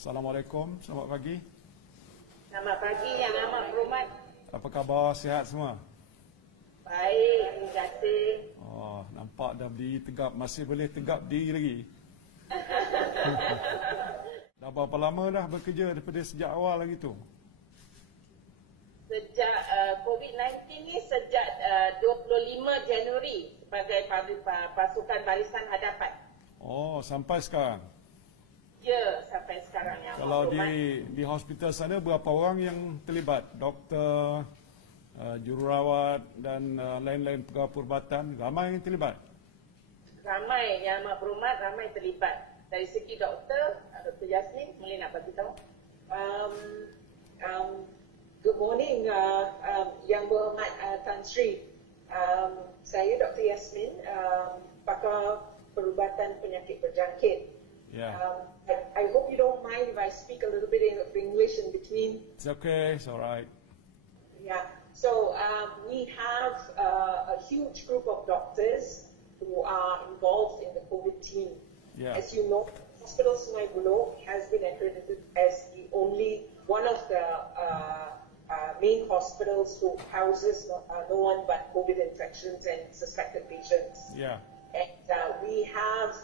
Assalamualaikum, selamat pagi. Selamat pagi Yang Amat Berhormat. Apa khabar, sihat semua? Baik, terima kasih. Oh, nampak dah berdiri tegap, masih boleh tegap diri lagi. Dah berapa lama dah bekerja daripada sejak awal lagi tu? Sejak COVID-19 ni sejak 25 Januari sebagai pasukan barisan hadapan. Oh, sampai sekarang? Ya, sampai sekarang Yang Amat Kalau Berhormat. di hospital sana berapa orang yang terlibat? Doktor, jururawat dan lain-lain pegawai perubatan, ramai yang terlibat? Ramai Yang Amat Berhormat, ramai terlibat. Dari segi doktor, Dr. Yasmin, boleh nak bagi tahu? Good morning, Yang Berhormat Tan Sri. Saya Dr. Yasmin, pakar perubatan penyakit berjangkit. Yeah. I hope you don't mind if I speak a little bit of English in between. It's okay, it's alright. Yeah. So we have a huge group of doctors who are involved in the COVID team. Yeah. As you know, Hospital Sungai Buloh has been accredited as the only one of the main hospitals who houses no one but COVID infections and suspected patients. Yeah. And we have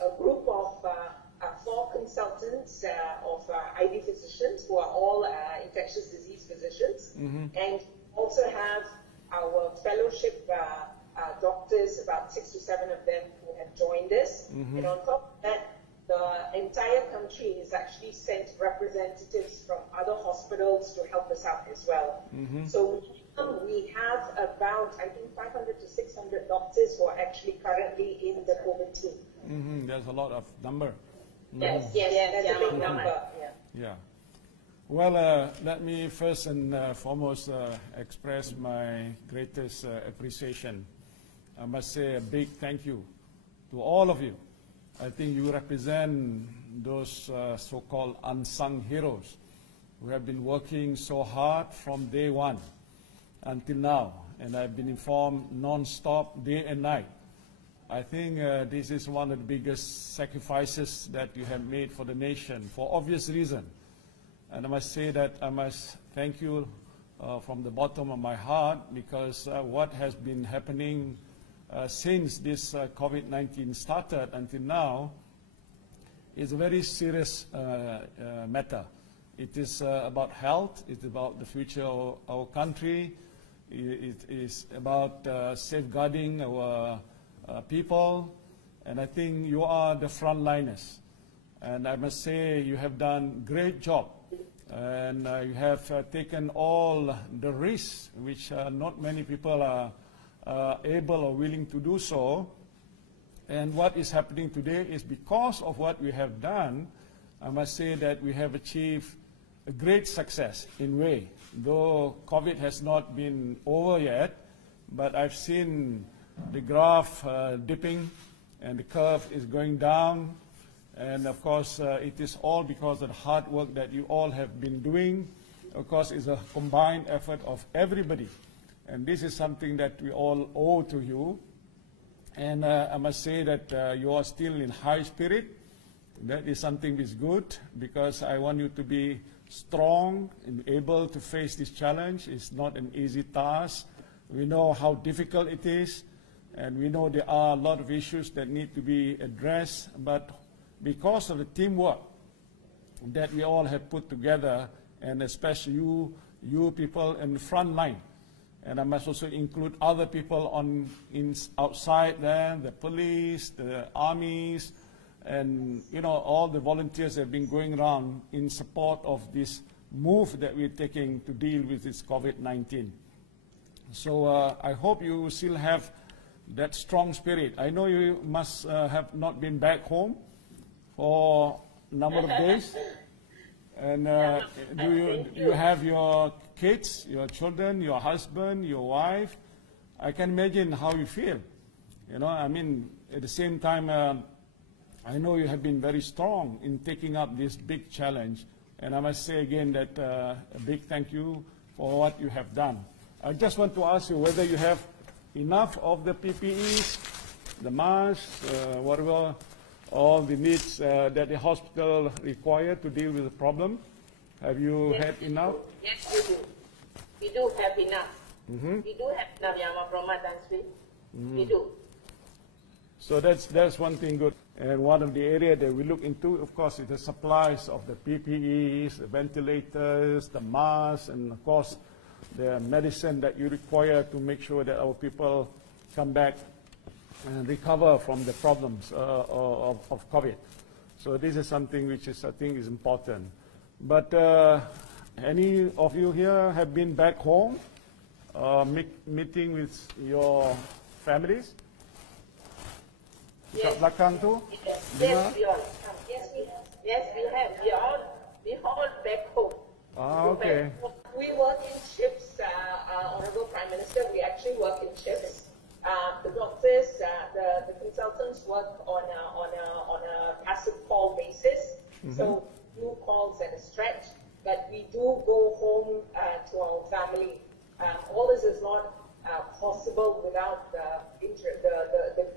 a group of 4 consultants of ID physicians who are all infectious disease physicians, and also have our fellowship doctors, about 6 to 7 of them who have joined us. And on top of that, the entire country has actually sent representatives from other hospitals to help us out as well. So we have about, I think, 500 to 600 doctors who are actually currently in the COVID team. There's a lot of number. Yes, that's a big number. Yeah. Well, let me first and foremost express my greatest appreciation. I must say a big thank you to all of you. I think you represent those so-called unsung heroes who have been working so hard from day one until now, and I've been informed non-stop, day and night. I think this is one of the biggest sacrifices that you have made for the nation, for obvious reason. And I must say that I must thank you from the bottom of my heart, because what has been happening since this COVID-19 started until now is a very serious matter. It is about health, it's about the future of our country, it is about safeguarding our people, and I think you are the frontliners. And I must say you have done a great job, and you have taken all the risks, which not many people are able or willing to do so. And what is happening today is because of what we have done. I must say that we have achieved a great success in a way, though COVID has not been over yet, but I've seen the graph dipping and the curve is going down, and of course it is all because of the hard work that you all have been doing. Of course, it's a combined effort of everybody, and this is something that we all owe to you. And I must say that you are still in high spirit. That is something that is good, because I want you to be strong and able to face this challenge. It's not an easy task. We know how difficult it is, and we know there are a lot of issues that need to be addressed, but because of the teamwork that we all have put together, and especially you people in the front line, and I must also include other people outside there, the police, the armies, and all the volunteers have been going around in support of this move that we're taking to deal with this COVID-19. So I hope you still have that strong spirit. I know you must have not been back home for a number of days. And do you have your kids, your children, your husband, your wife? I can imagine how you feel. I mean, at the same time, I know you have been very strong in taking up this big challenge. And I must say again that a big thank you for what you have done. I just want to ask you whether you have enough of the PPEs, the masks, whatever all the needs that the hospital require to deal with the problem? Have you Yes, had enough? Yes, we do. We do have enough. We do have enough, Yang Berhormat Tan Sri. We do. So that's one thing good. And one of the areas that we look into, of course, is the supplies of the PPEs, the ventilators, the masks, and of course, the medicine that you require to make sure that our people come back and recover from the problems of COVID. So this is something which is, I think, is important. But any of you here have been back home, meeting with your families? Yes. Kat belakang tu? Yes, we all. Yes, we have. Yes, we have. We all back home. Okay. We work in shifts, Honorable Prime Minister. We actually work in shifts. The doctors, the consultants work on a passive call basis. So do calls at a stretch, but we do go home to our family. All this is not possible without the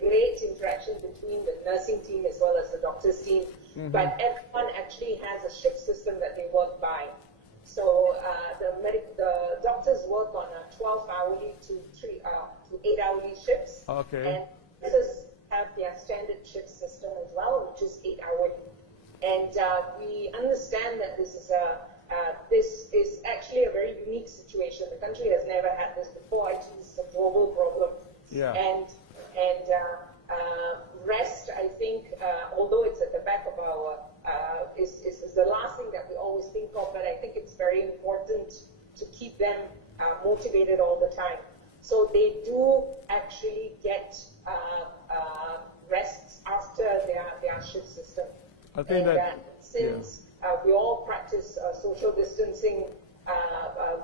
great interaction between the nursing team as well as the doctors team. But everyone actually has a shift system that they work by. So the doctors work on a 12-hourly to 8-hourly shifts. Okay. And nurses have their standard shift system as well, which is 8-hourly. And we understand that this is actually a very unique situation. The country has never had this before. Actually, this is a global problem. Yeah. And rest, I think, although it's at the back of our, is the last thing that we always think of, but I think it's very important to keep them motivated all the time. So they do actually get rests after their shift system. I think that since we all practice social distancing,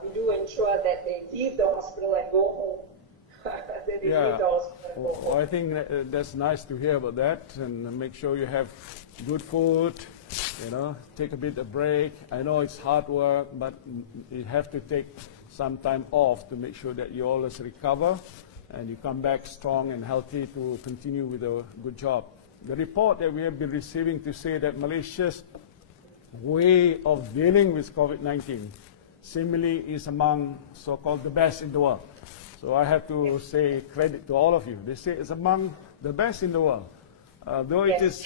we do ensure that they leave the hospital and go home. Well, I think that's nice to hear about that, and make sure you have good food, take a bit of break. I know it's hard work, but you have to take some time off to make sure that you always recover and you come back strong and healthy to continue with a good job. The report that we have been receiving to say that Malaysia's way of dealing with COVID-19 seemingly is among so-called the best in the world. So I have to say credit to all of you. They say it's among the best in the world. Though it is,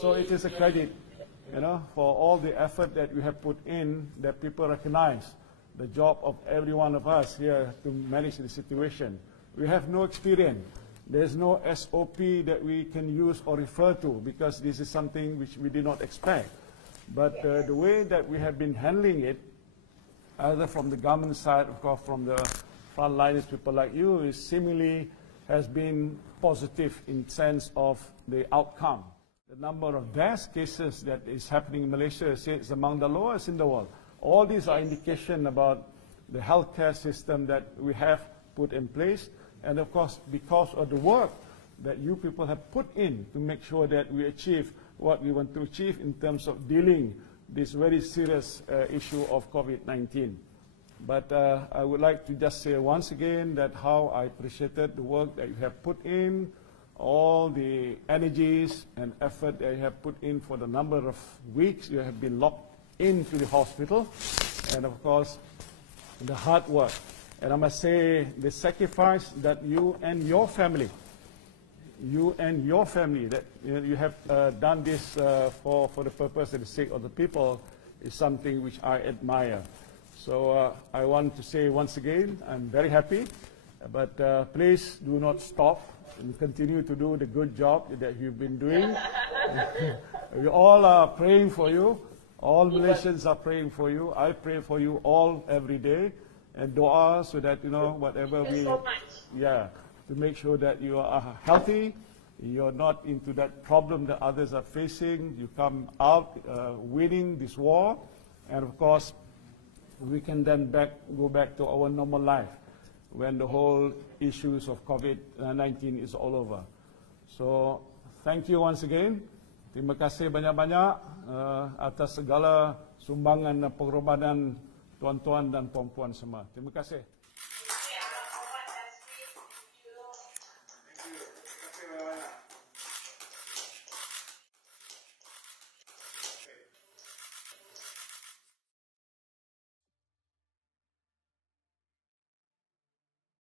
so it is a credit, for all the effort that you have put in, that people recognize the job of every one of us here to manage the situation. We have no experience. There's no SOP that we can use or refer to because this is something which we did not expect. But the way that we have been handling it, either from the government side, of course, from the frontliners, people like you, is seemingly has been positive in sense of the outcome. The number of death cases that is happening in Malaysia is among the lowest in the world. All these are indication about the healthcare system that we have put in place, and of course, because of the work that you people have put in to make sure that we achieve what we want to achieve in terms of dealing this very serious issue of COVID-19. But I would like to just say once again that how I appreciated the work that you have put in, all the energies and effort that you have put in for the number of weeks you have been locked into the hospital, and of course, the hard work. And I must say, the sacrifice that you and your family, that you have done this for the purpose and the sake of the people is something which I admire. So I want to say once again, I'm very happy, but please do not stop and continue to do the good job that you've been doing. We all are praying for you. All Malaysians are praying for you. I pray for you all every day, and dua so that whatever Thank you so much. To make sure that you are healthy, you're not into that problem that others are facing. You come out winning this war, and of course, we can then go back to our normal life when the whole issues of COVID-19 is all over. So, thank you once again. Terima kasih banyak-banyak atas segala sumbangan dan pengorbanan tuan-tuan dan puan-puan semua. Terima kasih.